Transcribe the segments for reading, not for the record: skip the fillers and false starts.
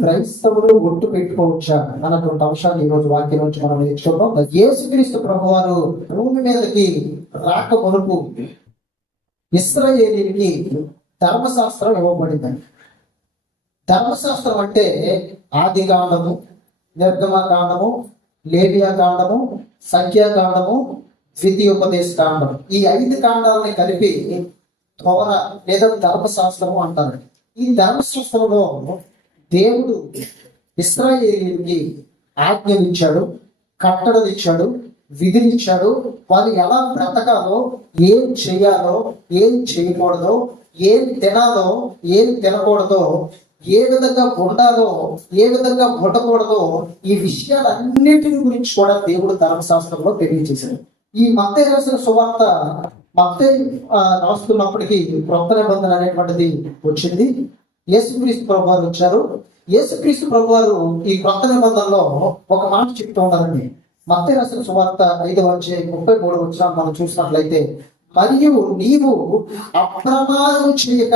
క్రైస్తవులు ఒట్టు పెట్టుకోవచ్చా అన్నటువంటి అంశాన్ని ఈ రోజు వాక్యం నుంచి మనం నేర్చుకుందాం. యేసుక్రీస్తు ప్రభువారు భూమి మీదకి రాక మునుపు ఇశ్రాయేలీయులకి ధర్మశాస్త్రం ఇవ్వబడిందండి. ధర్మశాస్త్రం అంటే ఆది కాండము, నిర్గమకాండము, లేవియా కాండము, సంఖ్యాకాండము, ద్వితీయోపదేశ కాండం, ఈ 5 కాండాలని కలిపి తోర లేదా ధర్మశాస్త్రము అంటారు. ఈ ధర్మశాస్త్రంలో దేవుడు ఇశ్రాయేలీయులకి ఆజ్ఞలు ఇచ్చాడు, కట్టడలు ఇచ్చాడు, విధులు ఇచ్చాడు. వాళ్ళు ఎలా బ్రతకాలో, ఏం చేయాలో, ఏం చేయకూడదో, ఏం తినాలో, ఏం తినకూడదో, ఏ విధంగా ఉండాలో, ఏ విధంగా ఉండకూడదో, ఈ విషయాలన్నిటిని గురించి కూడా దేవుడు ధర్మశాస్త్రంలో తెలియజేశాడు. ఈ మత్తయి రాసిన సువార్త మత్తయి రాస్తున్నప్పటికీ క్రొత్త నిబంధన అనేటువంటిది వచ్చింది. యేసుక్రీస్తు ప్రభువారు వచ్చారు. యేసుక్రీస్తు ప్రభువారు ఈ క్రొత్త నిబంధనలో ఒక మాట చెప్తూ ఉన్నారండి. మత్తయి రాసిన సువార్త 5:33 మనం చూసినట్లయితే, మరియు నీవు అప్రమాణం చేయక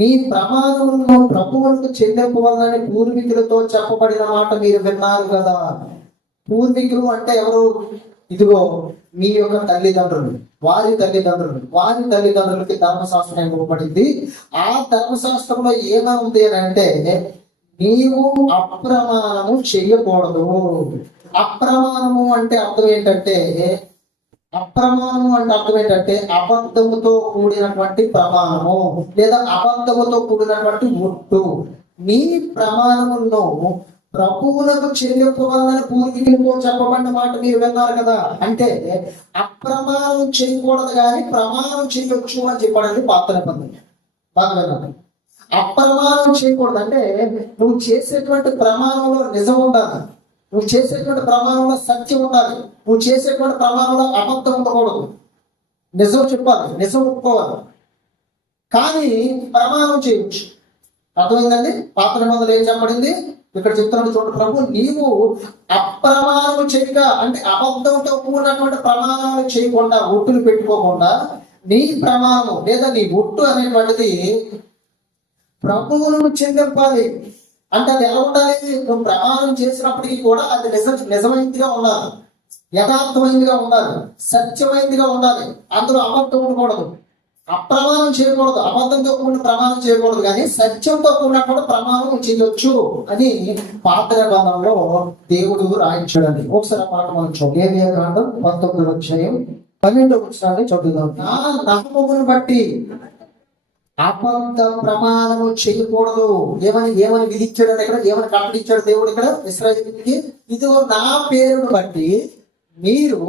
నీ ప్రమాణములను ప్రభువులకు చెల్లింపవలనని పూర్వీకులతో చెప్పబడిన మాట మీరు విన్నారు కదా. పూర్వీకులు అంటే ఎవరు? ఇదిగో మీ యొక్క తల్లిదండ్రులు, వారి తల్లిదండ్రులకి ధర్మశాస్త్రం ఇవ్వబడింది. ఆ ధర్మశాస్త్రంలో ఏమవుంది అని అంటే, నీవు అప్రమాణము చేయకూడదు. అప్రమాణము అంటే అర్థం ఏంటంటే, అబద్ధముతో కూడినటువంటి ప్రమాణము లేదా అబద్ధముతో కూడినటువంటి ఒట్టు. నీ ప్రమాణములను ప్రభువులకు చెల్లింపవాలని పూర్వీకులతో చెప్పబడిన మాట మీరు విన్నారు కదా. అంటే అప్రమాణం చేయకూడదు కానీ ప్రమాణం చేయొచ్చు అని చెప్పడానికి పాత నిబంధన. బాగా విన్నాను. అప్రమాణం చేయకూడదు అంటే నువ్వు చేసేటువంటి ప్రమాణంలో నిజం ఉండాలి, నువ్వు చేసేటువంటి ప్రమాణంలో సత్యం ఉండాలి, నువ్వు చేసేటువంటి ప్రమాణంలో అబద్ధం ఉండకూడదు. నిజం చెప్పాలి, నిజం ఒప్పుకోవాలి, కానీ ప్రమాణం చేయొచ్చు. అర్థమైందండి? పాత నిబంధనలు ఏం చెప్పబడింది? ఇక్కడ చెప్తున్నాడు చూడండి, ప్రభు నీవు అప్రమాణం చేయక అంటే అబద్ధంతో కూడినటువంటి ప్రమాణాలు చేయకుండా, ఒట్టులు పెట్టుకోకుండా నీ ప్రమాణం లేదా నీ ఒట్టు అనేటువంటిది ప్రభువులను చెల్లింపాలి. అంటే అది ఎలా ఉండాలి? నువ్వు ప్రమాణం చేసినప్పటికీ కూడా అది నిజమైనదిగా ఉండాలి, యథార్థమైనదిగా ఉండాలి, సత్యమైనదిగా ఉండాలి. అందులో అబద్ధం ఉండకూడదు, అప్రమాణం చేయకూడదు, అబద్ధంతో కూడిన ప్రమాణం చేయకూడదు, కానీ సత్యంతో కూడినప్పుడు ప్రమాణం చేయొచ్చు అని పాత నిబంధనలో దేవుడు రాయించాడండి. ఒకసారి మాట మనం లేవియా కాండం 19:12 చదువుదాం. నా నమ్మకమును బట్టి అబద్ధ ప్రమాణము చేయకూడదు. ఏమని విధించాడు ఇక్కడ? ఏమని కట్టడిచ్చాడు దేవుడు ఇక్కడ ఇశ్రాయేలుకి? ఇదిగో నా పేరును బట్టి మీరు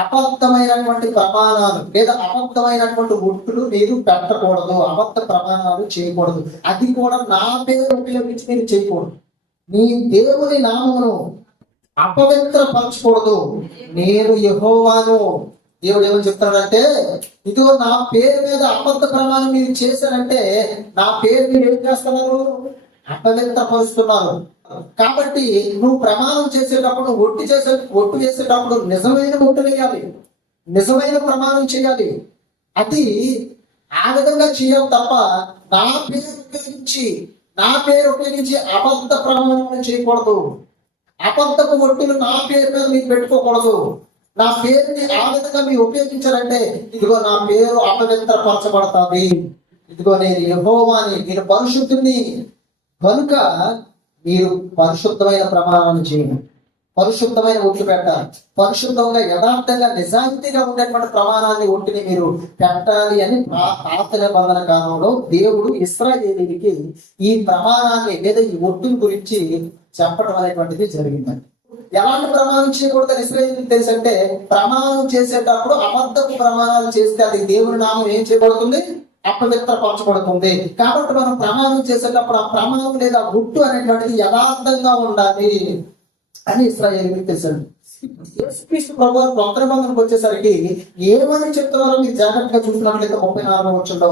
అబద్ధమైనటువంటి ప్రమాణాలు లేదా అబద్ధమైనటువంటి ఒట్టులు మీరు పెట్టకూడదు, అబద్ధ ప్రమాణాలు చేయకూడదు. అది కూడా నా పేరు ఉపయోగించి మీరు చేయకూడదు. నీ దేవుని నామమును అపవిత్రపరచకూడదు. నేను యెహోవాను. దేవుడు ఏమని చెప్తాడంటే, ఇదిగో నా పేరు మీద అబద్ధ ప్రమాణం మీరు చేశారంటే నా పేరు మీరు ఏం చేస్తున్నారు? అపవిత్రపరుస్తున్నారు. కాబట్టి నువ్వు ప్రమాణం చేసేటప్పుడు, ఒట్టు చేసేటప్పుడు నిజమైన ఒట్టు వేయాలి, నిజమైన ప్రమాణం చేయాలి. అది ఆ విధంగా చేయాలి తప్ప నా పేరు ఉపయోగించి అబద్ధ ప్రమాణం చేయకూడదు. అబద్ధపు ఒట్టులు నా పేరు మీద మీరు పెట్టుకోకూడదు. నా పేరుని ఆ విధంగా మీరు ఉపయోగించారంటే ఇదిగో నా పేరు అపవిత్రపరచబడతాది. ఇదిగో నేను యెహోవాని, నేను పరిశుద్ధుని కనుక మీరు పరిశుద్ధమైన ప్రమాణాలు చేయండి, పరిశుద్ధమైన ఒట్లు పెట్టాలి, పరిశుద్ధంగా యథార్థంగా నిజాయితీగా ఉండేటువంటి ప్రమాణాన్ని ఒట్టిని మీరు పెట్టాలి అని పాత నిబంధన కాలంలో దేవుడు ఇశ్రాయేలీయులకి ఈ ప్రమాణాన్ని లేదా ఈ ఒట్టుని గురించి చెప్పడం అనేటువంటిది జరిగిందండి. ఎలాంటి ప్రమాణం చేయకూడదని ఇశ్రాయేలీయులకు తెలుసంటే, ప్రమాణం చేసేటప్పుడు అబద్ధపు ప్రమాణాలు చేస్తే అది దేవుని నామం ఏం చేయబడుతుంది? అపవిత్రపరచబడుతుంది. కాబట్టి మనం ప్రమాణం చేసేటప్పుడు ఆ ప్రమాణం లేదా గుట్టు అనేటువంటిది యథార్థంగా ఉండాలి అని ఇశ్రాయేలీయులకు తెలుసండి. యేసుక్రీస్తు ప్రభువు కొత్త నిబంధనకు వచ్చేసరికి ఏమని చెప్తున్నారో మీరు జాగ్రత్తగా చూసినట్లయితే 34వ వచనంలో,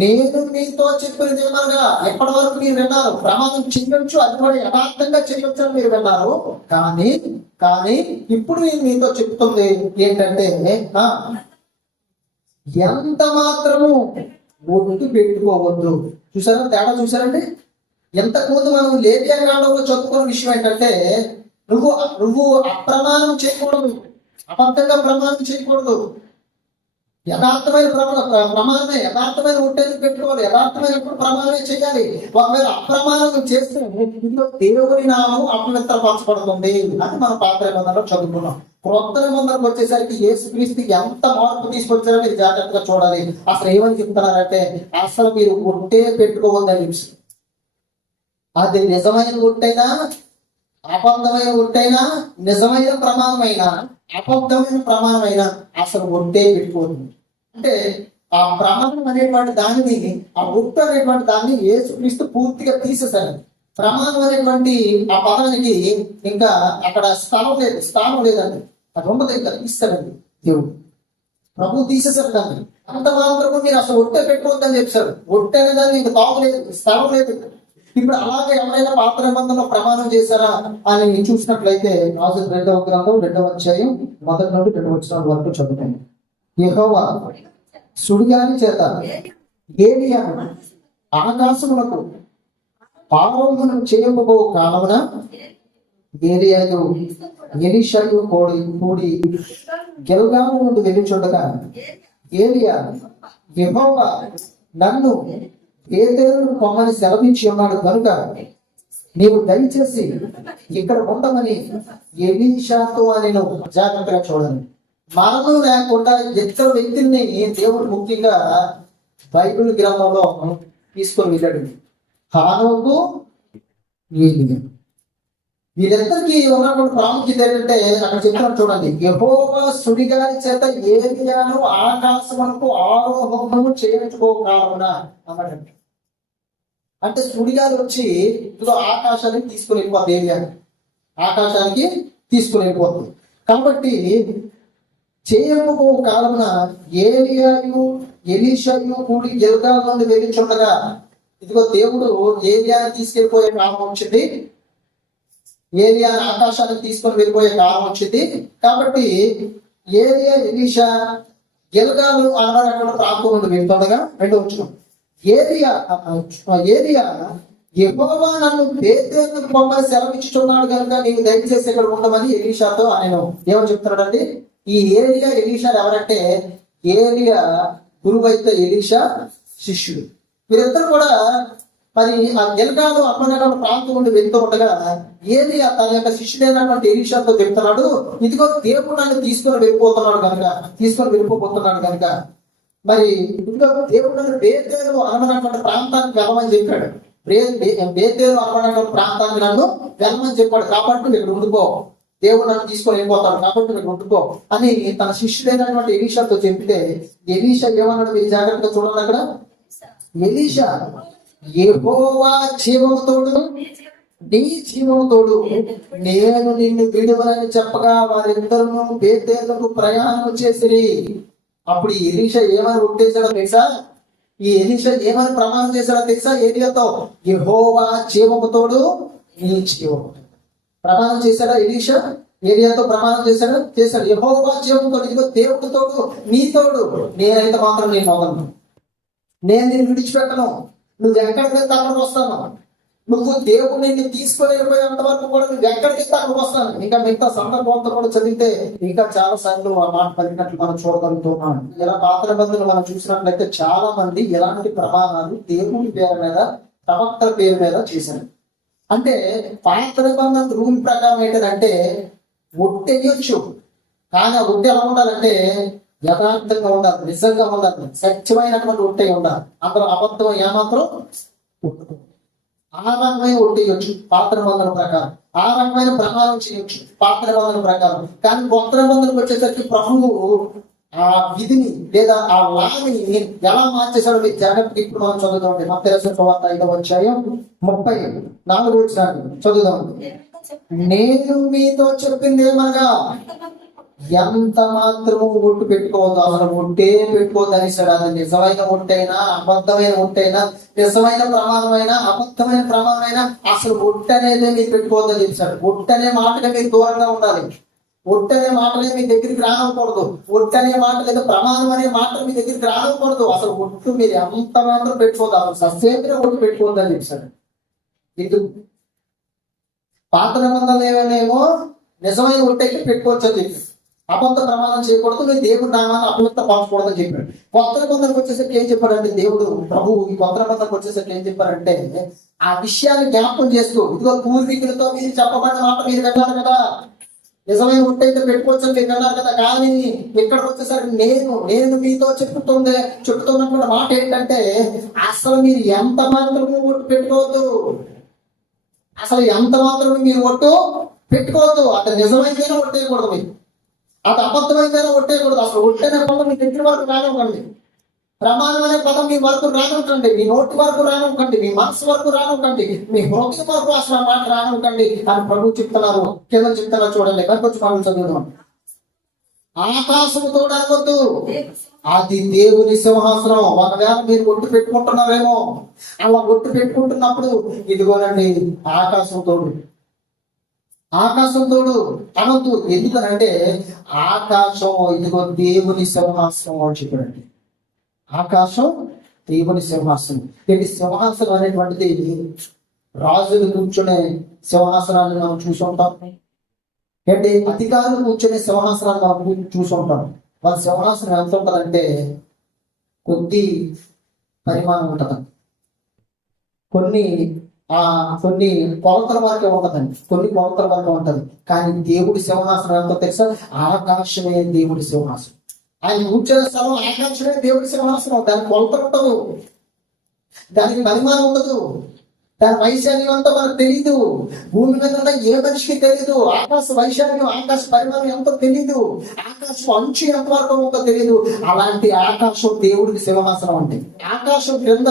నేను మీతో చెప్పినది ఏమనగా, ఎప్పటి వరకు మీరు విన్నారు ప్రమాణం చేయొచ్చు, అది కూడా యథార్థంగా చేయొచ్చు అని మీరు విన్నారు, కానీ ఇప్పుడు నేను మీతో చెప్తుంది ఏంటంటే, ఎంత మాత్రము ఒట్టు పెట్టుకోవద్దు. చూసారా తేడా? చూసారండి? ఇంతకుముందు మనం లేవియా కాలంలో చదువుకున్న విషయం ఏంటంటే నువ్వు నువ్వు అప్రమాణం చేయకూడదు, అబద్ధంగా ప్రమాణం చేయకూడదు. యథార్థమైన ప్రమాణమే, యథార్థమైన ఒట్టేది పెట్టుకోవాలి, యథార్థమైనప్పుడు ప్రమాణమే చేయాలి. ఒకవేళ అప్రమాణం చేస్తే దేవుని నామం అపవిత్రపరచబడుతుంది అని మనం పాత నిబంధనలో చదువుకున్నాం. క్రొత్త నిబంధనకు వచ్చేసరికి యేసుక్రీస్తు ఎంత మార్పు తీసుకొచ్చారో మీరు జాగ్రత్తగా చూడాలి. అసలు ఏమని చెప్తున్నారంటే అసలు మీరు ఒట్టే పెట్టుకోవద్దని చెప్పి, అది నిజమైన ఒట్టైనా అబద్ధమైన ఒట్టైనా, నిజమైన ప్రమాణమైనా అబద్ధమైన ప్రమాణమైనా అసలు ఒట్టే పెట్టుకోవద్దు. అంటే ఆ ప్రమాణం అనేటువంటి దానిని, ఆ ఒట్టు అనేటువంటి దాన్ని యేసుక్రీస్తు పూర్తిగా తీసేశారు. ప్రమాణం అనేటువంటి ఆ పదానికి ఇంకా అక్కడ స్థానం లేదండి. అది ఉండదు, ఇంకా తీస్తారండి దేవుడు. ప్రభు తీసేశారు దాన్ని. అంత మాత్రము మీరు అసలు ఒట్టే పెట్టుకోవద్దని చెప్పారు. ఒట్టే అనే దాన్ని ఇంకా తాగులేదు, స్థలం లేదు. ఇప్పుడు అలాగే ఎవరైనా పాత నిబంధనలో ప్రమాణం చేశారా అని చూసినట్లయితే రాజు 2వ గ్రంథం 2వ అధ్యాయం 1 నుండి 2వ వచనం వరకు చదువుతాను. యెహోవా సుడిగాలి చేత ఏలియాను ఆకాశములకు ఆరోహణం చేయకపో కాలమున ఏలియాయు ఎలీషాయు కూడి గిల్గాలు నుండి వెళ్ళిచుండగా ఏలియా యెహోవా నన్ను బేతేలును పొమ్మని సెలవించి ఉన్నాడు కనుక నీవు దయచేసి ఇక్కడ ఉండమని ఎలీషాతో అని జాగ్రత్తగా చూడండి. మరణం లేకుండా ఇద్దరు వ్యక్తుల్ని దేవుడు ముఖ్యంగా బైబిల్ గ్రంథంలో తీసుకొని వెళ్ళాడు. హానోకు, ఏలియా. వీరిద్దరికి ఉన్నటువంటి ప్రాముఖ్యత ఏంటంటే అక్కడ చెప్తున్నాడు చూడండి. యెహోవా సుడిగాలి చేత ఏలియాను ఆకాశమునకు ఆరోహణము చేయించుకోకాలమున అన్నాడంటే, అంటే సుడిగాలి వచ్చి ఇదిగో ఆకాశానికి తీసుకుని వెళ్ళిపోతుంది, ఏలియాని ఆకాశానికి తీసుకుని వెళ్ళిపోతుంది. కాబట్టి చేయకపో కాలమున ఏలియాయు ఎలీషాయు కూడి గిల్గాలు నుండి వెళ్ళిచుండగా ఇదిగో దేవుడు ఏలియాని తీసుకెళ్ళిపోయే కాలం వచ్చింది, ఏలియాని ఆకాశానికి తీసుకొని వెళ్ళిపోయే కాలం వచ్చింది. కాబట్టి ఏలియా ఎలీషా గిల్గాలు అనబడిన ప్రాంతం నుండి వెళ్తుండగా 2వ వచనం ఏలియా యెహోవా నన్ను బేతేలుకు పొమ్మని సెలవిచ్చుచున్నాడు కనుక నీవు దయచేసి ఇక్కడ ఉండమని ఎలీషాతో ఆయన ఏమని చెప్తున్నాడండి. ఈ ఏలియా ఎలీషా ఎవరంటే ఏలియా గురువు అయితే ఎలీషా శిష్యుడు. వీరిద్దరు కూడా మరి ఆ గిల్గాలు అమ్మనటువంటి ప్రాంతం నుండి వెళ్తూ ఉండగా ఏలియా తన యొక్క శిష్యుడైనటువంటి ఎలీషాతో చెప్తున్నాడు, ఇదిగో దేవుడు నన్ను తీసుకొని వెళ్ళిపోతున్నాడు కనుక మరి ఇదిగో దేవుడు నన్ను బేతేలు అనబడినటువంటి ప్రాంతానికి వెళ్ళమని చెప్పాడు. బేతేలు అనబడినటువంటి ప్రాంతానికి నన్ను వెళ్ళమని చెప్పాడు. కాబట్టి ఇక్కడ ఉండిపో, దేవుడు నన్ను తీసుకొని వెళ్ళిపోతాడు కాబట్టి ఇక్కడ ఉండిపో అని తన శిష్యుడైనటువంటి ఎలీషాతో చెప్తే ఎలీషా ఏమన్నాడు మీరు జాగ్రత్తగా చూడండి. అక్కడ ఎలీషా యెహోవా జీవముతోడు నీ జీవముతోడు నేను నిన్ను విడువలని చెప్పగా వారిద్దరూ బేతేలుకు ప్రయాణం చేసిరి. అప్పుడు ఎలీషా ఏమని ఉద్దేశాడో తెలుసా? ఈ ఎలీషా ఏమని ప్రమాణం చేశాడో తెలుసా? ఏలియాతో యెహోవా జీవముతోడు నీ జీవము ప్రమాణం చేశాడా ఎలీషా? ఏలియాతో ప్రమాణం చేశాడు. యెహోవా జీవముతోడు, ఇదిగో దేవుడు తోడు నీ తోడు, నేనైతే మాత్రం నేను మొదలు, నేను నిన్ను విడిచిపెట్టను, నువ్వు ఎక్కడికి వెళ్తే అక్కడికి వస్తాను, నువ్వు దేవుడు నిన్ను తీసుకొని వెళ్ళిపోయేంత వరకు కూడా నువ్వు ఎక్కడికి వెళ్తే అక్కడికి వస్తాను. ఇంకా మిగతా సందర్భంతో కూడా చదివితే ఇంకా చాలా సార్లు ఆ మాట పలికినట్లు మనం చూడగలుగుతున్నాం. ఇలా పాత నిబంధనలు మనం చూసినట్లయితే చాలా మంది ఇలాంటి ప్రమాణాలు దేవుని పేరు మీద, ప్రవక్తల పేరు మీద చేశారు. అంటే పాత నిబంధన రూల్ ప్రకారం ఏంటంటే ఒట్టేయొచ్చు, కానీ ఆ ఒట్టి ఎలా ఉండాలంటే యథార్థంగా ఉండాలి, నిజంగా ఉండాలి, సత్యమైనటువంటి ఒట్టే ఉండాలి. అందులో అబద్ధం ఏమాత్రం ఆ రకమైన ఒట్టేయొచ్చు పాత నిబంధన ప్రకారం, ఆ రకమైన ప్రమాణం చేయొచ్చు పాత నిబంధన ప్రకారం. కానీ కొత్త నిబంధనకు వచ్చేసరికి ప్రభువు ఆ విధిని లేదా ఆ లాని ఎలా మార్చేశాడో మీకు జాగ్రత్తగా ఇప్పుడు మనం చదువుదామండి. మత్తయి సువార్త 5వ అధ్యాయం 34వ వచనం చదువుదాం. నేను మీతో చెప్పింది ఏమనగా ఎంత మాత్రము ఒట్టు పెట్టుకోవద్దు, అసలు ఒట్టే పెట్టుకోవద్దు అనేసాడు. అది నిజమైన ఒట్టైనా అబద్ధమైన ఒట్టైనా, నిజమైన ప్రమాణమైనా అబద్ధమైన ప్రమాణమైనా అసలు ఒట్టు అనేది మీరు పెట్టుకోవద్దు అని చెప్పాడు. ఒట్టు అనే మాటగా మీరు దూరంగా ఉండాలి, ఒట్టు అనే మాటలే మీ దగ్గరికి రానివ్వకూడదు, ఒట్టు అనే మాట లేదా ప్రమాణం అనే మాట మీ దగ్గరికి రానివ్వకూడదు. అసలు ఒట్టు మీరు ఎంత మాత్రం పెట్టుకోవద్దు, అసలు ససేమిగా ఒట్టు పెట్టుకోవద్దు అని చెప్పాడు. ఇది పాత నిబంధనలు ఏమేమో నిజమైన ఒట్టైతే పెట్టుకోవచ్చు అని చెప్పి, అబద్ధ ప్రమాణం చేయకూడదు, నువ్వు దేవుడి నామాన్ని అపవిత్ర పరచకూడదని చెప్పాడు. కొత్త నిబంధనకు వచ్చేసరికి ఏం చెప్పాడంటే దేవుడు ప్రభు ఈ కొత్త నిబంధనకు వచ్చేసరికి ఏం చెప్పారంటే ఆ విషయాన్ని జ్ఞాపకం చేసుకో. ఇదిగో పూర్వీకులతో మీరు చెప్పబడిన మాట మీరు విన్నారు కదా, నిజమైన ఒట్టయితే పెట్టుకోవచ్చు అని మీరు విన్నారు కదా, కానీ ఇక్కడికి వచ్చేసరికి నేను మీతో చెప్తున్నటువంటి మాట ఏంటంటే అసలు మీరు ఎంత మాత్రము ఒట్టు పెట్టుకోవద్దు, అసలు ఎంత మాత్రమే మీరు ఒట్టు పెట్టుకోవద్దు. అతను నిజమైతేనే ఒట్టేయకూడదు, మీరు అది అబద్ధమైతేనే ఒట్టేయకూడదు. అసలు ఒట్టేనే పదం మీ దగ్గర వరకు రానివ్వండి, ప్రమాణం అనే పదం మీ వరకు రానివ్వండి, మీ నోటి వరకు రానివ్వండి, మీ మనసు వరకు రానివ్వండి, మీ హృదయం వరకు అసలు ఆ మాట రానివ్వండి అని ప్రభు చెప్తున్నారు. కింద చెప్తున్నారు చూడండి, కొంచెం మనం చదువుదాం. ఆకాశముతో అనవద్దు, అది దేవుని సింహాసనం. ఒకవేళ మీరు ఒట్టు పెట్టుకుంటున్నారేమో, అలా ఒట్టు పెట్టుకుంటున్నప్పుడు ఇదిగోనండి ఆకాశం తోడు అనొద్దు. ఎందుకనంటే ఆకాశం ఇదిగో దేవుని సింహాసనం అని చెప్పాడండి. ఆకాశం దేవుని సింహాసనం. ఏంటి సింహాసనం అనేటువంటిది రాజులు కూర్చునే సింహాసనాన్ని మనం చూసి ఉంటాం. ఏంటి అధికారులు కూర్చునే సింహాసనాన్ని మనం చూసి ఉంటాం. వాళ్ళ సింహాసనం ఎంత ఉంటుందంటే కొద్ది పరిమాణం ఉంటుంది, కొన్ని కొలతల వరకే ఉంటుందండి, కొన్ని కొలతల వరకే ఉంటుంది. కానీ దేవుడి సింహాసనం ఎంతో తెలుసా? ఆకాశమే దేవుడి సింహాసనం. ఆయన కూర్చునే స్థలం ఆకాశమే దేవుడి సింహాసనం. దానికి కొలతలు ఉండదు, దానికి పరిమాణం ఉండదు, దాని వైశాల్యం అంతా మనకు తెలీదు. భూమి మీద ఉన్న ఏ మనిషికి తెలీదు. ఆకాశ వైశాల్యం, ఆకాశ పరిమాణం ఎంతో తెలీదు, ఆకాశం అంచు ఎంతవరకు ఉందో తెలీదు. అలాంటి ఆకాశం దేవుడికి సింహాసనం అంటే. ఆకాశం క్రింద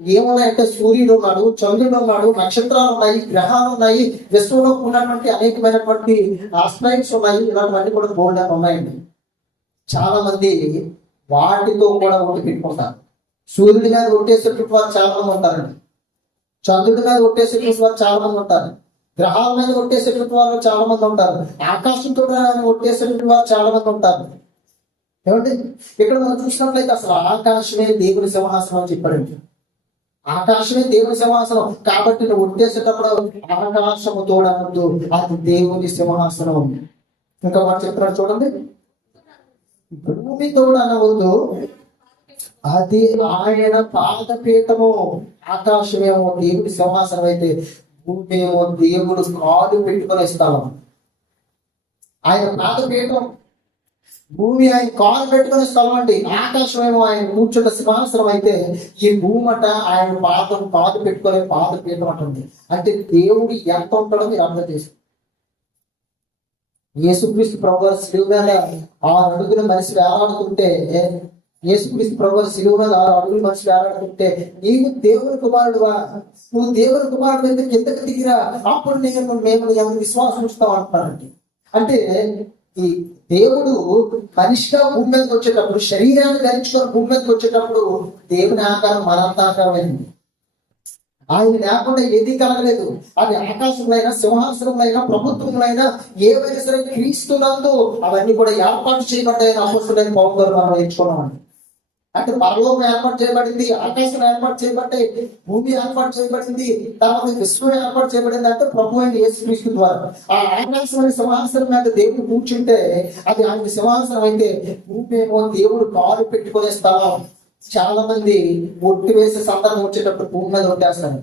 ఏమున్నాయంటే సూర్యుడు ఉన్నాడు, చంద్రుడు ఉన్నాడు, నక్షత్రాలు ఉన్నాయి, గ్రహాలు ఉన్నాయి, విశ్వంలో ఉన్నటువంటి అనేకమైనటువంటి ఆస్ట్రాయిడ్స్ ఉన్నాయి. ఇలాంటివన్నీ కూడా బోల్డ్ ఉన్నాయండి. చాలా మంది వాటితో కూడా ఒట్టు పెట్టుకుంటారు. సూర్యుడి మీద ఒట్టేసేటువంటి వారు చాలా మంది ఉంటారండి, చంద్రుడి మీద ఒట్టేసేటువంటి వారు చాలా మంది ఉంటారు, గ్రహాల మీద ఒట్టేసేటువంటి వారు చాలా మంది ఉంటారు, ఆకాశంతో ఒట్టేసేటువంటి వారు చాలా మంది ఉంటారు. ఏమంటే ఇక్కడ మనం చూసినట్లయితే అసలు ఆకాశమే దేవుని సింహాసనం అని చెప్పాడండి. ఆకాశమే దేవుని సింహాసనం. కాబట్టి నువ్వు ఒట్టేసేటప్పుడు ఆకాశము తోడనద్దు, అది దేవుని సింహాసనం. ఇంకా మనం చెప్తున్నాడు చూడండి, భూమి తోడనవద్దు, అది ఆయన పాదపీఠము. ఆకాశమేమో దేవుడి సింహాసనం అయితే భూమి ఏమో దేవుడు కాలు పెట్టుకునే స్థలం. ఆయన పాదపీఠం, భూమి ఆయన కాలు పెట్టుకునే స్థలం అండి. ఆకాశమేమో ఆయన కూర్చున్న సింహాసనం అయితే ఈ భూమి అట ఆయన కాలు పెట్టుకునే పాదపీఠం అంటుంది. అంటే దేవుడు ఎంత ఉంటాడో మీరు అర్థం చేసుకోండి. యేసుక్రీస్తు ప్రభువారు శిలువ మీద 6 అడుగుల మనిషి వేలాడుతుంటే, యేసుక్రీస్తు ప్రభువారు శిలువ మీద 6 అడుగుల మనిషి వేలాడుతుంటే, నీవు దేవుని కుమారుడువా, నువ్వు దేవుని కుమారుడు అయితే కిందకి దిగిరా, అప్పుడు మేము ఎవరు విశ్వాసం ఉంచుతాం అంటున్నారండి. అంటే ఈ దేవుడు మనిషిగా భూమి మీదకి వచ్చేటప్పుడు, శరీరాన్ని ధరించుకొని భూమి మీదకి వచ్చేటప్పుడు దేవుని ఆకారం మనంత ఆకారమైంది. ఆయన లేకుండా ఏది కలగలేదు. అది ఆకాశంలో అయినా, సింహాసనంలో అయినా, ప్రభుత్వంలో అయినా, ఏవైనా సరే క్రీస్తునందు అవన్నీ కూడా ఏర్పాటు చేయబడ్డాయని అపోస్తలుడైన పౌలు గారు మనం నేర్చుకున్నామండి. అంటే పరలోకం ఏర్పాటు చేయబడింది, ఆకాశం ఏర్పాటు చేయబడ్డాయి, భూమి ఏర్పాటు చేయబడింది, తర్వాత విశ్వం ఏర్పాటు చేయబడింది. అంటే ప్రభు అయిన యేసుక్రీస్తు ద్వారా. ఆ ఆకాశం అనే సింహాసనం మీద దేవుడు కూర్చుంటే అది ఆయన సింహాసనం అయితే, భూమి ఏమో దేవుడు కాలు పెట్టుకునే స్థలం. చాలా మంది ఒట్టు వేసే సందర్భం వచ్చేటప్పుడు భూమి మీద ఒట్టేస్తారు,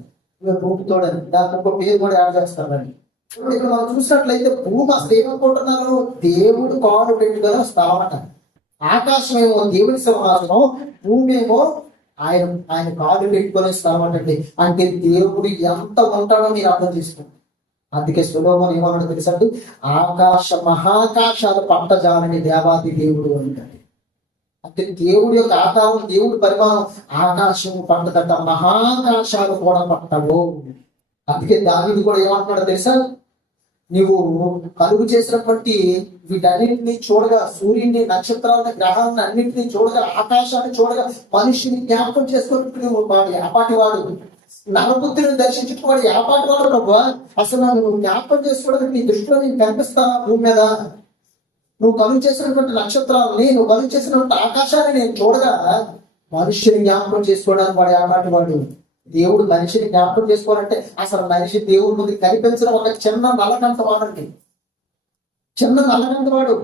భూమి తోడని. దానికి ఒక పేరు కూడా యాడ్ చేస్తారండి. ఇక్కడ మనం చూసినట్లయితే భూమి అసలు ఏమనుకుంటున్నారు? దేవుడు కాలు పెట్టుకునే స్థలం అంట. ఆకాశం ఏమో దేవుని సింహాసనం, భూమి ఏమో ఆయన కాలు పెట్టుకునే స్థలం అంటే. అంటే దేవుడు ఎంత ఉంటాడో మీరు అర్థం చేసుకోండి. అందుకే సులోమోను ఏమన్నాడు తెలుసండి, మహాకాశాలు పట్టజాలని దేవాది దేవుడు అంటాడు. అంటే దేవుడి యొక్క ఆకారం, దేవుడి పరిమాణం ఆకాశం పట్టదట, మహాకాశాలు కూడా పట్టవు. అందుకే దావీదు కూడా ఏమంటున్నాడు తెలుసా, నీవు కలుగు చేసినటువంటి వీటన్నింటినీ చూడగా, సూర్యుని, నక్షత్రాలని, గ్రహాలను అన్నింటినీ చూడగా, ఆకాశాన్ని చూడగా, మనిషిని జ్ఞాపకం చేసుకున్నట్టు నువ్వు వాడు ఏపాటి వాడు, నరబుద్ధిని దర్శించుకు వాడు ఏపాటి వాడు ప్రభు. అసలు నువ్వు జ్ఞాపకం చేసుకోవడానికి నీ దృష్టిలో నేను కనిపిస్తాను భూమి మీద. నువ్వు కలుగు చేసినటువంటి నక్షత్రాలని, నువ్వు కలుగు చేసినటువంటి ఆకాశాన్ని నేను చూడగా, మనుష్యుని జ్ఞాపకం చేసుకోవడానికి వాడు ఏపాటి వాడు. దేవుడు మనిషిని జ్ఞాపకం చేసుకోవాలంటే అసలు మనిషి దేవుడి ముందు కనిపించిన ఒక చిన్న నల్లకంత వాడండి, చిన్న నల్లకంత వాడు,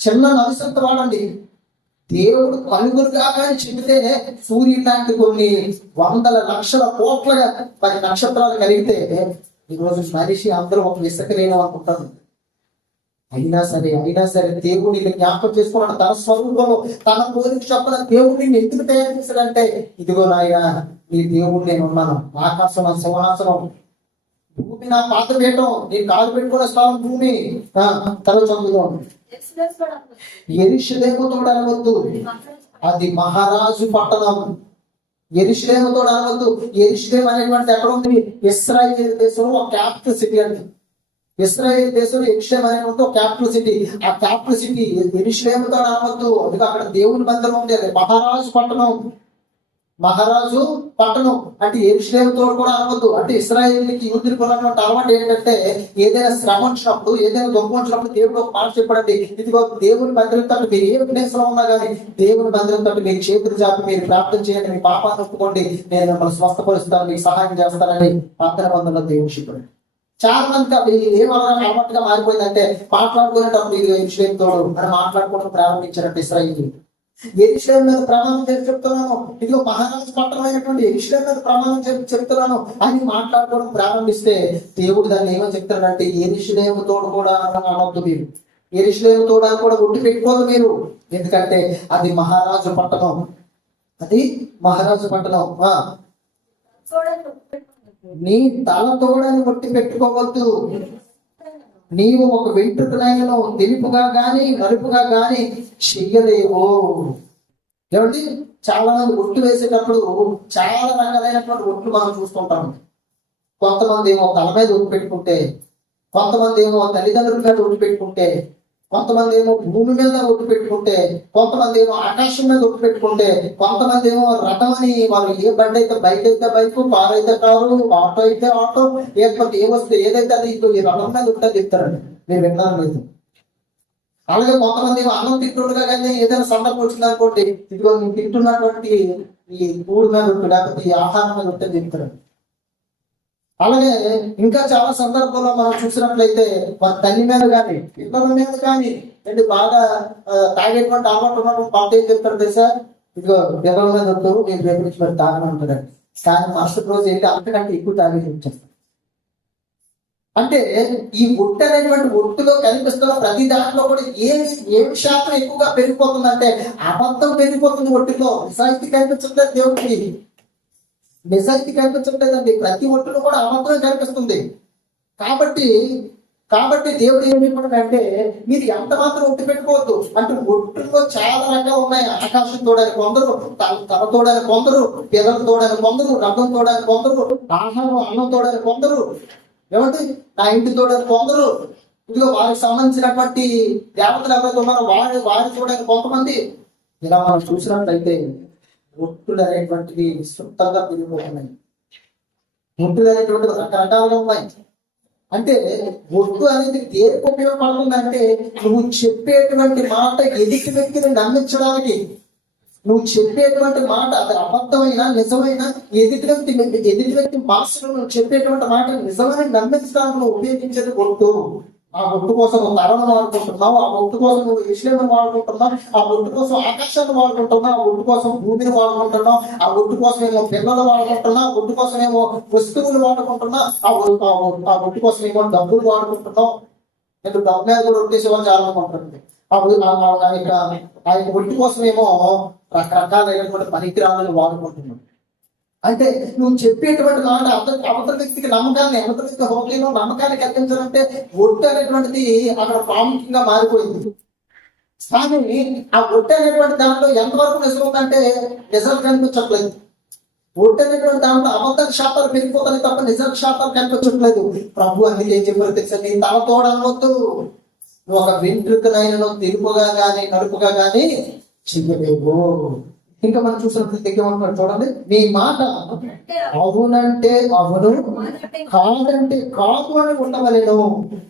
చిన్న నలుసంత వాడండి. దేవుడు కలుగురుగా కానీ చెబితే సూర్యుడు లాంటి కొన్ని వందల లక్షల కోట్లుగా 10 నక్షత్రాలు కలిగితే ఈరోజు మనిషి అందరూ ఒక ఇసుకలేను అనుకుంటారు. అయినా సరే దేవుడిని జ్ఞాపకం చేసుకోవడం తన స్వరూపంలో తన కోరిక చొప్పున దేవుడిని ఎందుకు తయారు చేశాడంటే, ఇదిగో నాయన నీ దేవుడు నేను ఉన్నాను, ఆకాశం సింహాసనం, భూమి నా పాత్రపీఠం, నేను కాలు పెట్టుకున్న స్థలం భూమి. తల చదువులో యెరూషలేముతో అనవద్దు, అది మహారాజు పట్టణం. యెరూషలేముతో అనవద్దు. యెరూషలేం అనేటువంటి ఎక్కడ ఉంది? ఇశ్రాయేలు దేశంలో ఒక క్యాపిటల్ సిటీ అండి. ఇశ్రాయేల్ దేశంలో యెరూషలేం అనేటువంటి ఒక క్యాపిటల్ సిటీ. ఆ క్యాపిటల్ సిటీ యెరూషలేముతో అనవద్దు, అది అక్కడ దేవుని మందిరం ఉంది, అది మహారాజు పట్టణం. మహారాజు పట్టణం అంటే యెరూషలేముతో కూడా అనవద్దు. అంటే ఇశ్రాయేలుకి యూదులకు ఉన్నటువంటి అలవాటు ఏంటంటే, ఏదైనా శ్రమ వచ్చినప్పుడు, ఏదైనా దుఃఖం వచ్చినప్పుడు దేవుడు ఒక మాట చెప్పడండి, ఇదిగో దేవుని మందిరంతో మీరు ఏ ప్లేస్ లో ఉన్నా కానీ దేవుని మందిరంతో మీరు చేతులు చాపి మీరు ప్రార్థన చేయండి, మీ పాపాన్ని ఒప్పుకోండి, నేను మిమ్మల్ని స్వస్థపరుస్తాను, మీకు సహాయం చేస్తానని పాత్ర బంధంలో దేవుడు చెప్పాడు. చాలా మందికి అది అలవాటుగా మారిపోయిందంటే, మాట్లాడుకునేటప్పుడు ఇది యెరూషలేము తోడు అని మాట్లాడుకోవడం ప్రారంభించారంటే ఇశ్రాయేలు. యెరూషలేము మీద ప్రమాణం చేసి చెప్తున్నాను, ఇదిగో మహారాజు పట్టణమైనటువంటి యెరూషలేము మీద ప్రమాణం చేసి చెప్తున్నాను అని మాట్లాడుకోవడం ప్రారంభిస్తే దేవుడు దాన్ని ఏమని చెప్తాడంటే, యెరూషలేము తోడు కూడా అనవద్దు మీరు, యెరూషలేము తోడు కూడా ఒట్టి పెట్టుకోదు మీరు, ఎందుకంటే అది మహారాజు పట్టణం, అది మహారాజు పట్టణం. నీ తల తోడని ఒట్టి పెట్టుకోవద్దు, నీవు ఒక వెంట్రుకలైనను తెలుపుగా గాని నలుపుగా గాని చెయ్యలేవు. ఏమండి, చాలా మంది ఒట్టు వేసేటప్పుడు చాలా రకాలైనటువంటి ఒట్లు మనం చూస్తుంటాం. కొంతమంది ఏమో తల మీద ఒట్టు పెట్టుకుంటే, కొంతమంది ఏమో తల్లిదండ్రుల మీద ఒట్టు పెట్టుకుంటే, కొంతమంది ఏమో భూమి మీద ఒట్టు పెట్టుకుంటే, కొంతమంది ఏమో ఆకాశం మీద ఒట్టు పెట్టుకుంటే, కొంతమంది ఏమో రథం అని వాళ్ళు ఏ బండి అయితే బైక్ అయితే బైక్, కారు అయితే కారు, ఆటో అయితే ఆటో, లేకపోతే ఏ వస్తువు ఏదైతే అది ఈ రథం మీద ఉంటే చెప్తారండి, మీరు విన్నాను లేదు. అలాగే కొంతమంది ఏమో అన్నం తింటుండగా కానీ ఏదైనా సందర్భం వచ్చింది అనుకోండి, ఇదిగో నేను తింటున్నటువంటి ఈ కూడు మీద ఉంటే లేకపోతే ఈ ఆహారం మీద ఉంటే చెప్తారండి. అలాగే ఇంకా చాలా సందర్భాల్లో మనం చూసినట్లయితే మన తల్లి మీద కానీ పిల్లల మీద కానీ అంటే బాగా తాగేటువంటి అలవాటు ఉన్నటువంటి పాట ఏం చెప్తారు తెలుసా, ఇదిగో పిల్లల మీద ఉంటారు, నేను రేపు నుంచి మరి తాగమంటారండి. కానీ మరుసటి రోజు ఏంటి అంతకంటే ఎక్కువ తాగేసి వచ్చేస్తారు. అంటే ఈ ఒట్టు అనేటువంటి ఒట్టులో కనిపిస్తున్న ప్రతి దాంట్లో కూడా ఏమి శాతం ఎక్కువగా పెరిగిపోతుందంటే అబద్ధం పెరిగిపోతుంది. ఒట్టులో నిజాయితీ కనిపించట్లేదు, దేవుడికి నిజాయితీ కనిపించట్లేదండి. ప్రతి ఒట్టులో కూడా అబద్ధమే కనిపిస్తుంది. కాబట్టి దేవుడు ఏం చెప్పాడంటే, మీరు ఎంత మాత్రం ఒట్టు పెట్టుకోవద్దు. అంటే ఒట్టులో చాలా రకాలు ఉన్నాయి. ఆకాశం తోడని కొందరు, తల తోడని కొందరు, పిల్లల తోడని కొందరు, రథం తోడని కొందరు, ఆహారం అన్నం తోడని కొందరు, ఏమంటే నా ఇంటి తోడని కొందరు, ఇదిగో వారికి సంబంధించినటువంటి దేవతలు ఎవరైతే ఉన్నారో వారి చూడని కొంతమంది. ఇలా మనం చూసినట్లయితే ఒట్టులు అనేటువంటివి విస్తృతంగా పెరిగిపోతున్నాయి. ఒట్టులు అనేటువంటివి రకరకాలుగా ఉన్నాయి. అంటే ఒట్టు అనేది దేనికి ఉపయోగపడుతుంది అంటే, నువ్వు చెప్పేటువంటి మాట ఎదుటి వ్యక్తిని నమ్మించడానికి, నువ్వు చెప్పేటువంటి మాట అది అబద్ధమైనా నిజమైనా ఎదుటి వ్యక్తి మనసులో నువ్వు చెప్పేటువంటి మాట నిజమైన నమ్మించడానికి నువ్వు ఉపయోగించేది ఒట్టు. ఆ ఒట్టు కోసం నువ్వు తలను వాడుకుంటున్నావు, ఆ ఒట్టు కోసం నువ్వు యెరూషలేమును వాడుకుంటున్నావు, ఆ ఒట్టు కోసం ఆకాశాన్ని వాడుకుంటున్నావు, ఆ ఒట్టు కోసం భూమిని వాడుకుంటున్నావు, ఆ ఒట్టు కోసం ఏమో పిల్లలు వాడుకుంటున్నావు, ఆ ఒట్టు కోసం ఏమో వస్తువులు వాడుకుంటున్నావు, ఆ ఒట్టు కోసం ఏమో డబ్బులు వాడుకుంటున్నావు. నేను డబ్బు మీద కూడా ఒట్టేసేవాళ్ళు చాలా ఉంటుంది. ఆ యొక్క ఒట్టు కోసం ఏమో రకరకాలైనటువంటి పరికరాలను వాడుకుంటున్నావు. అంటే నువ్వు చెప్పేటువంటి మాట అవతల వ్యక్తికి నమ్మకాన్ని, అవతల వ్యక్తి హృదయంలో నమ్మకాన్ని కలిగించాలంటే ఒట్టు అనేటువంటిది అక్కడ ప్రాముఖ్యంగా మారిపోయింది. కానీ ఆ ఒట్టు అనేటువంటి దాంట్లో ఎంతవరకు నిజం ఉందంటే నిజాలు కనిపించట్లేదు. ఒట్టు అనేటువంటి దాంట్లో అబద్ధ శాతాలు పెరిగిపోతాయి తప్ప నిజాల శాతాలు కనిపించట్లేదు. ప్రభు అందుకే ఏం చెప్పారు తెలుసా, నీ తల తోడనవద్దు, నువ్వు ఒక వెంట్రుకనైనా తెలుపుగా కానీ నలుపుగా కానీ చెయ్యలేవు. ఇంకా మనం చూసినప్పుడు తెగేమన్నాడు చూడండి, మీ మాట అవునంటే అవును, కాదంటే కాదు అని ఉండవలేను.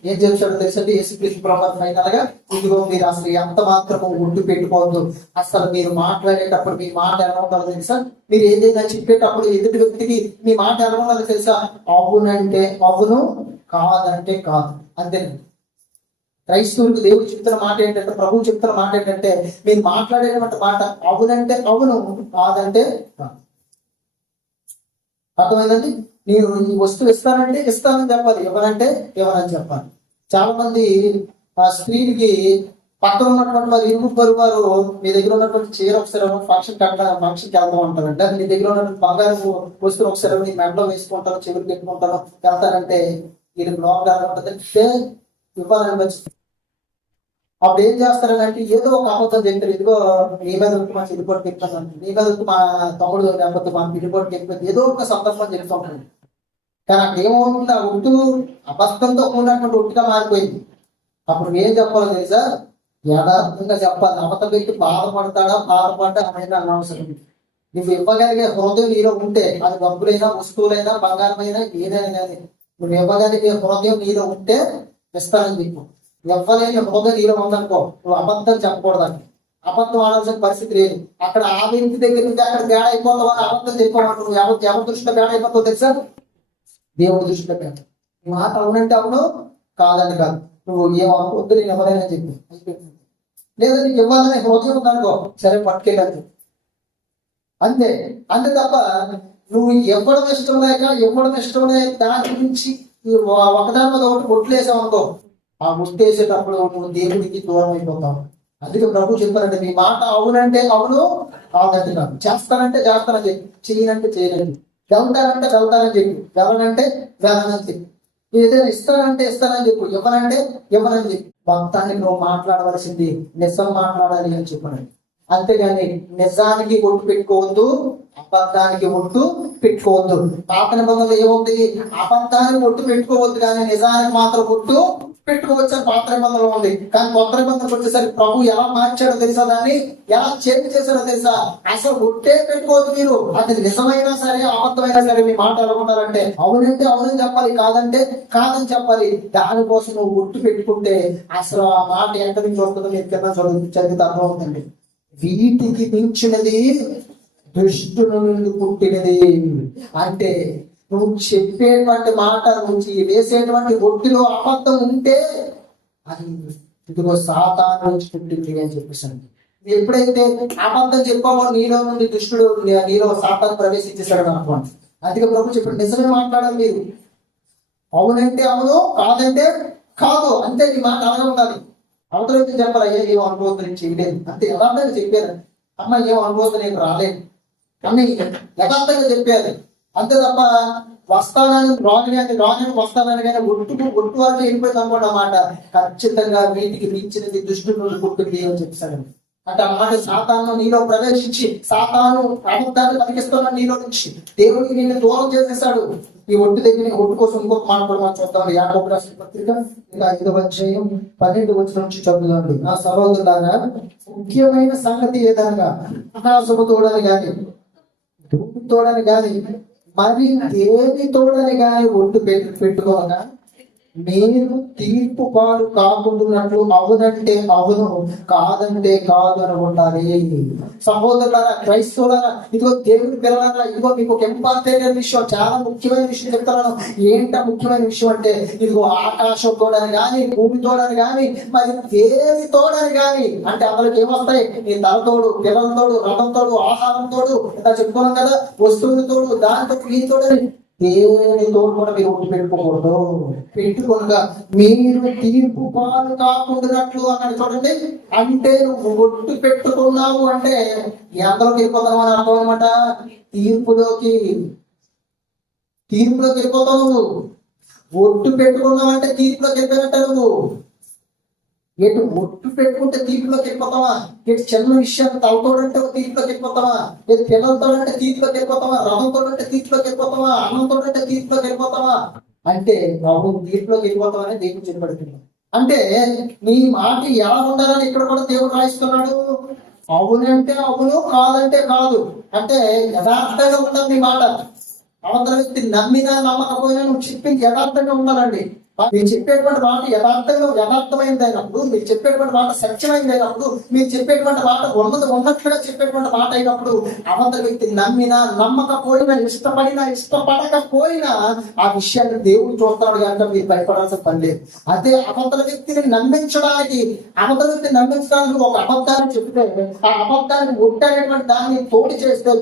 ఏం చేశాడు తెలుసండి యేసుక్రీస్తు ప్రభువు ఫైనల్ గా, ఇదిగో మీరు అసలు ఎంత మాత్రము ఒడ్డు పెట్టుకోవద్దు. అసలు మీరు మాట్లాడేటప్పుడు మీ మాట ఎలా ఉండాలో తెలుసా? మీరు ఏదైనా చెప్పేటప్పుడు ఎదుటి వ్యక్తికి మీ మాట ఎలా ఉండాలో తెలుసా? అవునంటే అవును, కాదంటే కాదు, అంతేనండి. క్రైస్తవులకు దేవుడు చెప్తున్న మాట ఏంటంటే, ప్రభువు చెప్తున్న మాట ఏంటంటే, మీరు మాట్లాడేటువంటి మాట అవునంటే అవును, కాదంటే కాదు. అర్థమైందండి? నేను ఈ వస్తువు ఇస్తానంటే ఇస్తానని చెప్పాలి, ఇవ్వనంటే ఇవ్వనని చెప్పాలి. చాలా మంది ఆ స్త్రీకి పక్కన ఉన్నటువంటి వారు ఇరుగు పొరుగు వారు మీ దగ్గర ఉన్నటువంటి చీర ఒకసారి ఫంక్షన్కి వెళ్తూ ఉంటారంటే, మీ దగ్గర ఉన్నటువంటి బంగారు వస్తువు ఒకసారి నీ మెండలో వేసుకుంటాను, చెవులు పెట్టుకుంటాను వెళ్తారంటే వీరికి లోపల ఉంటుందంటే ఇవ్వాలని. అప్పుడు ఏం చేస్తారంటే ఏదో ఒక అబద్ధం చెప్తారు. ఇదిగో నీ మీద మా చిరుపోటు చెప్తాను, నీ మీద మా తమ్ముడు లేకపోతే మా పిడిపోటు చెప్తాను, ఏదో ఒక సందర్భం చెప్తూ ఉంటాడు. కానీ అక్కడ ఏమవుతుంది, ఆ ఒట్టు అబద్ధంతో కూడినటువంటి ఒట్టుగా మారిపోయింది. అప్పుడు ఏం చెప్పాలో తెలుసా? యథార్థంగా చెప్పాలి. అవతల వ్యక్తి బాధపడతాడా బాధపడ్డా అనేది అనవసరం. నువ్వు ఇవ్వగలిగే హృదయం నీలో ఉంటే, అది డబ్బులైనా వస్తువులైనా బంగారమైనా ఏదైనా కానీ, నువ్వు ఇవ్వగలిగే హృదయం నీలో ఉంటే ఇస్తానని చెప్పు. ఇవ్వలేని హృదయం నీలో ఉందనుకో, నువ్వు అబద్ధం చెప్పకూడదని, అబద్ధం ఆడాల్సిన పరిస్థితి లేదు. అక్కడ ఆ వ్యక్తి దగ్గర నుంచి అక్కడ తేడా అయిపోతావు అని అబద్ధం చెప్పమంటావు. నువ్వు ఎవరి దృష్టిలో తేడా అయిపోతావు తెలుసా? దేవుడి దృష్టిలో తేడా. నువ్వు మాట అవునంటే అవును, కాదని కాదు. నువ్వు ఏమనుకోవద్దు, నేను ఎవరైనా చెప్పి, లేదా నీకు ఇవ్వాలనే హృదయం ఉందనుకో, సరే పట్టుకెళ్ళదు, అంతే. అంతే తప్ప నువ్వు ఇవ్వడం ఇష్టం లేక దాని గురించి ఒకదాని మీద ఒకటి కొట్లేసావు అనుకో, ఆ ముట్టేసేటప్పుడు నువ్వు దేవుడికి దూరం అయిపోతావు. అందుకే ప్రభు చెప్పారంటే, మీ మాట అవునంటే అవును, కాదంటే కాదు. చేస్తానంటే చేస్తానని చెప్పి, చేయనంటే చేయనండి, వెళ్తానంటే వెళ్తానని చెప్పి, వెళ్ళనంటే వెళ్ళనని చెప్పి, ఏదైనా ఇస్తానంటే ఇస్తానని చెప్పు, ఇవ్వనంటే ఇవ్వనని చెప్పి. భక్తానికి నువ్వు మాట్లాడవలసింది నిజం మాట్లాడాలి అని చెప్పాను. అంతేగాని నిజానికి ఒట్టు పెట్టుకోవద్దు, అబద్ధానికి ఒట్టు పెట్టుకోవద్దు. పాత నిబంధనలు ఏముంది? అబద్ధానికి ఒట్టు పెట్టుకోవద్దు కానీ నిజానికి మాత్రం ఒట్టు పెట్టుకోవచ్చు అని పాత నిబంధనలు ఉంది. కానీ కొత్త నిబంధనకు వచ్చేసరికి ప్రభు ఎలా మార్చాడో తెలుసా? దాన్ని ఎలా చేంజ్ చేశాడో తెలుసా? అసలు ఒట్టే పెట్టుకోవద్దు మీరు. అది నిజమైనా సరే అబద్ధమైనా సరే మీ మాట ఎలా ఉండాలంటే అవునంటే అవునని చెప్పాలి, కాదంటే కాదని చెప్పాలి. దానికోసం నువ్వు ఒట్టు పెట్టుకుంటే అసలు ఆ మాట ఎక్కడి నుంచి వస్తుందో మీరు కింద చదివితే అర్థమవుతుంది. వీటికి మించినది దుష్టుల నుండి పుట్టినది. అంటే నువ్వు చెప్పేటువంటి మాట నుంచి వేసేటువంటి ఒట్టిలో అబద్ధం ఉంటే అది ఇదిగో సాతాను నుంచి పుట్టింది అని చెప్పేసాను. ఎప్పుడైతే అబద్ధం చెప్పావో నీలో నుండి దుష్టుడు నీలో సాతాను ప్రవేశించేశాడు అనుకోండి. అందుకే ప్రభు చెప్పాడు, నిజమే మాట్లాడాలి మీరు. అవునంటే అవును, కాదంటే కాదు, అంతే. నీ మాట అలాగే ఉండాలి. అవతలైతే చెప్పాలి, అయ్యా ఏం అనుభవం నేను చేయలేదు అంతే, యథార్థంగా చెప్పారు. అమ్మ ఏం అనుభవం నేను రాలేదు అన్నీ యథార్థంగా చెప్పారు, అంతే తప్ప వస్తానని వస్తానని కానీ ఒట్టు వరకు వెళ్ళిపోయింది అనుకోండి అన్నమాట. ఖచ్చితంగా వీటికి మించినది దుష్టుడు పుట్టింది అని చెప్పారు. అంటే అన్నమాట సాతాను నీలో ప్రవేశించి సాతాను అబద్ధాన్ని పలికిస్తున్న నీలో నుంచి దేవుడికి నిన్ను దూరం చేసేసాడు. ఈ ఒట్టు దగ్గర ఒట్టు కోసం ఇంకొక మాట కూడా మనం చూద్దాం. యాకోబు రాసిన పత్రిక 5వ అధ్యాయం 12వ వచనం నుంచి చదువుదాండి. నా సహోదరులారా, ముఖ్యమైన సంగతి ఏదనగా ఆకాశము తోడని గాని భూమి తోడని గాని మరి దేని తోడని గాని ఒట్టు పెట్టుకోగా నేను తీర్పు పాలు కాకుండాన్నట్లు అవునంటే అవును, కాదంటే కాదు అని ఉండాలి. సహోదరులారా, క్రైస్తవులారా, ఇదిగో దేవుడి పిల్లలారా, ఇదిగో మీకు ఒక ఇంపార్టెంట్ విషయం, చాలా ముఖ్యమైన విషయం చెప్తున్నాను. ఏంట ముఖ్యమైన విషయం అంటే, ఇదిగో ఆకాశం తోడని గాని భూమి తోడని గాని మరి దేని తోడని గాని, అంటే అందులోకి ఏమొస్తాయి? నీ తలతోడు, పిల్లలతోడు, రథంతోడు, ఆహారంతోడు, ఇంకా చెప్పుకున్నాం కదా, వస్తువులతోడు, దానితో ఈ తోడని దేని తోడు కూడా మీరు ఒట్టు పెట్టుకోకూడదు. పెట్టుకోగా మీరు తీర్పు పాలు కాకుండాన్నట్లు అన్నాడు చూడండి. అంటే నువ్వు ఒట్టు పెట్టుకున్నావు అంటే ఎంతలోకి వెళ్ళిపోతావు అని అర్థం అనమాట. తీర్పులోకి వెళ్ళిపోతావు నువ్వు. ఒట్టు పెట్టుకున్నావు అంటే తీర్పులోకి వెళ్ళిపోయినట్ట నువ్వు. ఎటు ఒట్టు పెట్టుకుంటే తీర్పులోకి వెళ్ళిపోతావా? ఎటు చిన్న విషయాన్ని తలతోడంటే తీర్పులోకి వెళ్ళిపోతావా? లేదు పిల్లలతోడంటే తీర్పులోకి వెళ్ళిపోతావా? రథంతోడంటే తీర్పులోకి వెళ్ళిపోతావా? అన్నంతోడంటే తీర్పులోకి వెళ్ళిపోతావా? అంటే బాబు తీర్పులోకి వెళ్ళిపోతావని దేవుడు చెప్పబడుతున్నాడు. అంటే నీ మాట ఎలా ఉండాలని ఇక్కడ కూడా దేవుడు రాయిస్తున్నాడు. అవునంటే అవును, కాదంటే కాదు. అంటే యథార్థంగా ఉండాలి మీ మాట. అవతల వ్యక్తి నమ్మినా నమ్మకపోయినా నువ్వు చెప్పింది యథార్థంగా ఉండాలండి. మీరు చెప్పేటువంటి మాట యథార్థమైనది అయినప్పుడు, మీరు చెప్పేటువంటి మాట సత్యమైనది అయినప్పుడు, మీరు చెప్పేటువంటి మాట ఉన్నట్లుగా చెప్పేటువంటి మాట అయినప్పుడు, అవతల వ్యక్తి నమ్మినా నమ్మకపోయినా, ఇష్టపడకపోయినా ఆ విషయాన్ని దేవుడు చూస్తున్నాడు కనుక మీరు భయపడాల్సిన పని లేదు. అదే అవతల వ్యక్తిని నమ్మించడానికి ఒక అబద్ధాన్ని చెప్తే, ఆ అబద్ధాన్ని ఒట్టనేటువంటి దాన్ని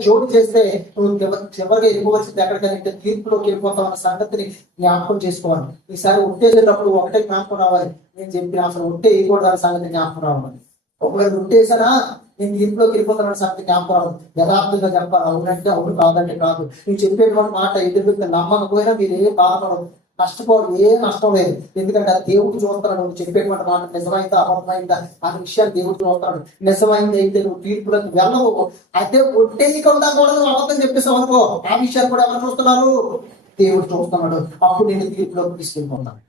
జోడి చేస్తే నువ్వు చివరిగా వెళ్ళిపోవలసింది ఎక్కడికంటే తీర్పులోకి వెళ్ళిపోతామన్న సంగతిని జ్ఞాపకం చేసుకోవాలి. ఈసారి ఉట్టేసేటప్పుడు ఒకటే జ్ఞాపకం రావాలి, నేను చెప్పిన అసలు ఉట్టే వేయకూడదు సంగతి జ్ఞాపకం రావాలి. ఒకవేళ ఉట్టేసానా నేను తీర్పులోకి వెళ్ళిపోతానన్న సంగతి జ్ఞాపకం రావాలి. యథార్థంగా చెప్పాలి, అవునంటే అవును, కాదంటే కాదు. నేను చెప్పేటువంటి మాట ఎదురు నమ్మకపోయినా మీరు ఏం బాధపడదు, నష్టపోవడం ఏ నష్టం లేదు. ఎందుకంటే అది దేవుడు చూస్తున్నాడు. నువ్వు చెప్పేటువంటి మాట నిజమైందా అబద్ధమైందా అనే విషయాన్ని దేవుడు చూస్తాడు. నిజమైంది అయితే నువ్వు తీర్పులకు వెళ్ళవు. అదే ఒట్టేయకుండా కూడా నువ్వు అబద్ధం చెప్పేసావు అనుకో, ఆ విషయాన్ని కూడా ఎవరు చూస్తున్నారు? దేవుడు చూస్తున్నాడు. అప్పుడు నేను తీర్పులోకి తీసుకెళ్ళిపోతాను.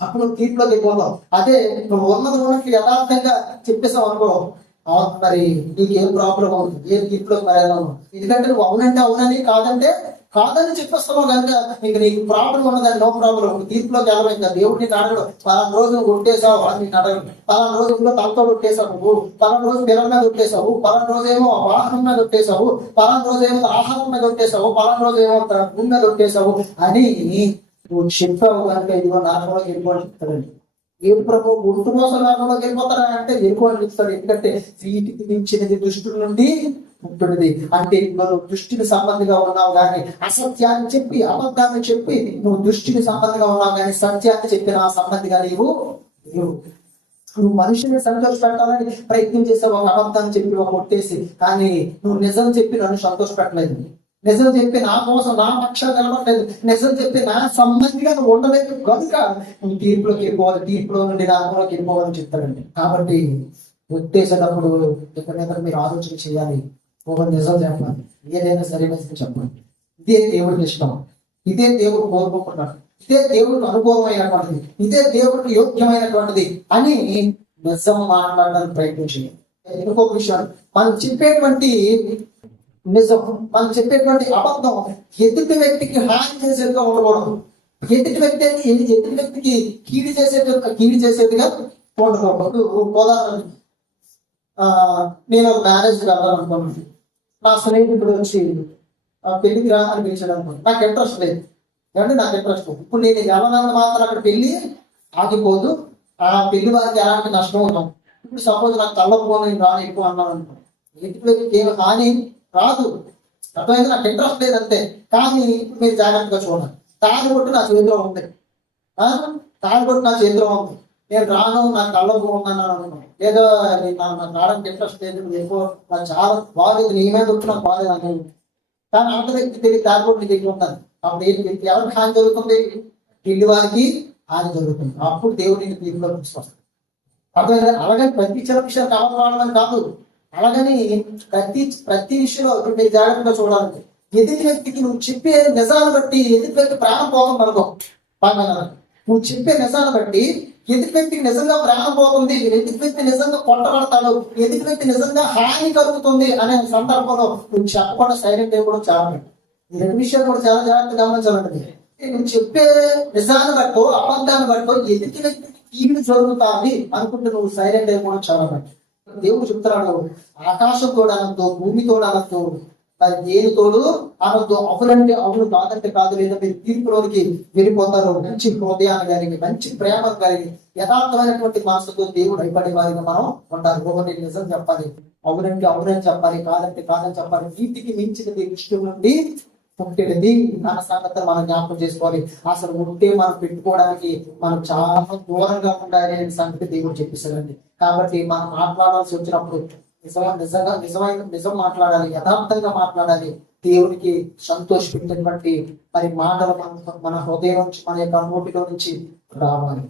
అప్పుడు నువ్వు తీర్పులోకి వెళ్ళిపోతావు. అదే నువ్వు ఉన్నట్లు యథార్థంగా చెప్పేసావు అనుకో, మరి నీకేం ప్రాబ్లం అవుతుంది, ఏం తీర్పులోకి మరేదాము. ఎందుకంటే నువ్వు అవునంటే అవునని, కాదంటే కాదని చెప్పేస్తున్నావు కనుక నీకు ప్రాబ్లం ఉన్నదని. No problem. తీర్పులోకి వెళ్ళలేదు. దేవుడు నీకు అడగడు, పలానా రోజు నువ్వు కొట్టేసావు అని నీకు అడగడు. పలానా రోజు ఇంట్లో తలతో కొట్టేసావు నువ్వు, పలానా రోజు పిల్లల మీద కొట్టేసావు, పలానా రోజు ఏమో వాహనం మీద కొట్టేసావు, పలానా రోజు ఏమో ఆహారం మీద కొట్టేసావు, పలానా రోజు ఏమో భూమి మీద కొట్టేసావు అని నువ్వు చెప్పావు కనుక ఇదిగో నరకంలోకి వెళ్ళిపోవడం చెప్తాడండి. ఏడు ప్రభు గుర్తు కోసం నరకంలోకి వెళ్ళిపోతారా అంటే వెళ్ళిపోవడం చెప్తాడు. ఎందుకంటే వీటికి మించినది దుష్టుడి నుండి ఉంటున్నది. అంటే నువ్వు దృష్టికి సంబంధిగా ఉన్నావు కానీ అసత్యాన్ని చెప్పి, అబద్ధాన్ని చెప్పి నువ్వు దృష్టికి సంబంధిగా ఉన్నావు కానీ సత్యాన్ని చెప్పిన ఆ సంబంధిగా నువ్వు మనుషుని సంతోష పెట్టాలని ప్రయత్నం చేసావు, ఒక అబద్ధాన్ని చెప్పి ఒక కొట్టేసి. కానీ నువ్వు నిజం చెప్పి నన్ను సంతోష పెట్టలేదు, నిజం చెప్పి నా కోసం నా పక్షాలు నిలబడలేదు, నిజం చెప్పి నా సంబంధిగా నువ్వు ఉండలేదు కనుక నువ్వు తీర్పులోకి వెళ్ళిపోవాలి, తీర్పులో నుండి నాకంలోకి వెళ్ళిపోవాలని చెప్తాడండి. కాబట్టి ఉద్దేశించినప్పుడు ఇక్కడ మీరు ఆలోచన చేయాలి. ఒక నిజం చెప్పాలి, ఏదైనా సరైన చెప్పండి. ఇదే దేవుడికి ఇష్టం, ఇదే దేవుడు కోరుకుంటున్నాడు, ఇదే దేవుడికి అనుకూలమైనటువంటిది, ఇదే దేవుడికి యోగ్యమైనటువంటిది అని నిజం మాట్లాడడానికి ప్రయత్నం చేయాలి. ఇంకొక విషయం, మనం చెప్పేటువంటి నిజం, మనం చెప్పేటువంటి అబద్ధం ఎదుటి వ్యక్తికి హాని చేసేదిగా ఉండకూడదు. ఎదుటి వ్యక్తికి కీడి చేసేదిగా ఉండకూడదు. ఉదాహరణ, నేను ఒక మ్యారేజ్ వెళ్ళాలనుకున్నాను. నా స్నేహితుడు వచ్చి పెళ్లికి రా అని పిలిచాడు అనుకోండి, నాకు ఇంట్రెస్ట్ లేదు. ఏమంటే నాకు ఇంట్రెస్ట్ లేదు. ఇప్పుడు నేను ఎవరన్నా మాత్రం అక్కడ పెళ్లి ఆగిపోదు, ఆ పెళ్లి వారికి ఎలాంటి నష్టం అవుతాం. ఇప్పుడు సపోజ్ నాకు తల్లపోను నేను రాని ఎక్కువ అన్నాను అనుకో, ఎదుటి ఏమి హాని రాదు, అర్థమైంది, నాకు ఇంట్రెస్ట్ లేదు అంతే. కానీ మీరు జాగ్రత్తగా చూడండి, తాగిబొట్టు నా చేతిలో ఉంది, నేను రాను, నాకు కళ్ళకు ఉన్నాను అనుకున్నాను, ఏదో నాకు రావడానికి ఇంట్రెస్ట్ లేదు, నాకు చాలా బాగాలేదు, నీ మీద వచ్చి నాకు బాగాలేదు అని. కానీ అంత వ్యక్తి తెలియ తాగిబొట్టు నీ దగ్గర ఉంటాను. అప్పుడు ఏంటి, ఎవరికి హాని జరుగుతుంది? ఇల్లు వారికి హాని జరుగుతుంది. అప్పుడు దేవుడిని తీర్పులో తీసుకొస్తాడు. అర్థమైంది. అలాగే ప్రతి చిన్న విషయాలు కావాలని కాదు, అలాగని ప్రతి విషయంలో ఇప్పుడు మీరు జాగ్రత్తగా చూడాలంటే ఎదుటి వ్యక్తికి నువ్వు చెప్పే నిజాన్ని బట్టి ఎదుటి వ్యక్తి ప్రాణం పోతుంది అనుకో. నువ్వు చెప్పే నిజాన్ని బట్టి ఎదుటి వ్యక్తికి నిజంగా ప్రాణం పోతుంది, ఎదుటి వ్యక్తి నిజంగా కొట్టబడతాడు, ఎదుటి వ్యక్తి నిజంగా హాని కలుగుతుంది అనే సందర్భంలో నువ్వు చెప్పకుండా సైలెంట్ అయిపోవడం చాలా. ఈ రెండు విషయాలు కూడా చాలా జాగ్రత్తగా గమనించాలండి. నువ్వు చెప్పే నిజాన్ని బట్టో అబద్ధాన్ని బట్టో ఎదుటి వ్యక్తికి కీడు జరుగుతుంది అనుకుంటే నువ్వు సైలెంట్ అయిపోవడం చాలా బట్టి. దేవుడు చెప్తున్నాడు, ఆకాశం తోడు అనొద్దు, భూమి తోడు అనొద్దు, దేని తోడు అనొద్దు, అవునంటే అవును, కాదంటే కాదు, లేదా మీరు తీర్పులోనికి వెళ్ళిపోతారు. మంచి హృదయాన్ని కలిగి, మంచి ప్రేమను కలిగి, యథార్థమైనటువంటి మనసుతో దేవుడు భయపడే వారిగా మనం ఉండాలి. ఒకటి నిజం చెప్పాలి, అవునంటే అవునని చెప్పాలి, కాదంటే కాదని చెప్పాలి. వీటికి మించినది దృష్టి నుండి పుట్టేది అన్న సంగతిని మనం జ్ఞాపకం చేసుకోవాలి. అసలు ఉంటే మనం పెట్టుకోవడానికి మనం చాలా దూరంగా ఉండాలి అనే సంగతి దేవుడు చెప్పేశారండి. కాబట్టి మనం మాట్లాడాల్సి వచ్చినప్పుడు నిజం మాట్లాడాలి, యథార్థంగా మాట్లాడాలి. దేవునికి సంతోషపెట్టినటువంటి మరి మాటలు మన హృదయం నుంచి, మన యొక్క నోటిలో నుంచి రావాలి.